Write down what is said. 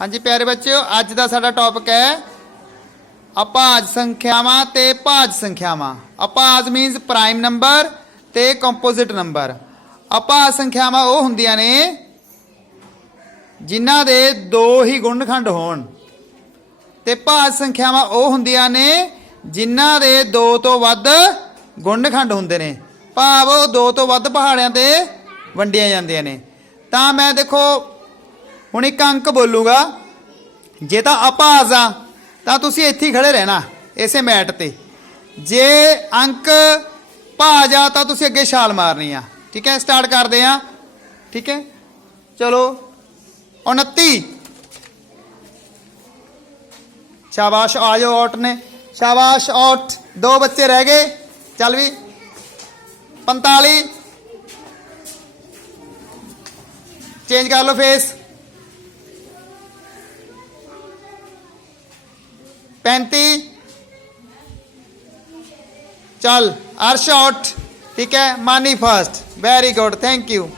ਹਾਂਜੀ ਪਿਆਰੇ ਬੱਚਿਓ, ਅੱਜ ਦਾ ਸਾਡਾ ਟੌਪਿਕ ਹੈ ਅਪਾਜ ਸੰਖਿਆਵਾਂ ਤੇ ਭਾਜ ਸੰਖਿਆਵਾਂ। ਅਪਾਜ ਮੀਨਸ ਪ੍ਰਾਈਮ ਨੰਬਰ ਤੇ ਕੰਪੋਜ਼ਿਟ ਨੰਬਰ ਅਪਾਜ ਸੰਖਿਆਵਾਂ ਉਹ ਹੁੰਦੀਆਂ ਨੇ ਜਿਨ੍ਹਾਂ ਦੇ ਦੋ ਹੀ ਗੁਣਨਖੰਡ ਹੋਣ। ਤੇ ਭਾਜ ਸੰਖਿਆਵਾਂ ਉਹ ਹੁੰਦੀਆਂ ਨੇ ਜਿਨ੍ਹਾਂ ਦੇ ਦੋ ਤੋਂ ਵੱਧ ਗੁਣਨਖੰਡ ਹੁੰਦੇ ਨੇ। ਭਾਵ ਦੋ ਤੋਂ ਵੱਧ ਪਹਾੜਿਆਂ ਤੇ ਵੰਡੀਆਂ ਜਾਂਦੀਆਂ ਨੇ। ਤਾਂ ਮੈਂ ਦੇਖੋ ਹੁਣ ਇੱਕ ਅੰਕ ਬੋਲੂਗਾ, ਜੇ ਤਾਂ ਅਪਾਜ ਆ ਤਾਂ ਤੁਸੀਂ ਇੱਥੇ ਹੀ ਖੜੇ ਰਹਿਣਾ, ਇਸੇ ਮੈਟ ਤੇ। ਜੇ ਅੰਕ ਭਾਜ ਆ ਤਾਂ ਤੁਸੀਂ ਅੱਗੇ ਛਾਲ ਮਾਰਨੀ ਆ। ਠੀਕ ਹੈ ਸਟਾਰਟ ਕਰਦੇ ਆ ਠੀਕ ਹੈ, ਚਲੋ 29 ਸ਼ਾਬਾਸ਼, ਆ ਜਾਓ ਆਊਟ ਨੇ। ਸ਼ਾਬਾਸ਼ ਆਊਟ ਦੋ ਬੱਚੇ ਰਹਿ ਗਏ। ਚੱਲ ਵੀ। 45 ਚੇਂਜ ਕਰ ਲਓ ਫੇਸ 35 ਚੱਲ ਅਰਸ਼ ਆਊਟ ਠੀਕ ਹੈ Mani first very good thank you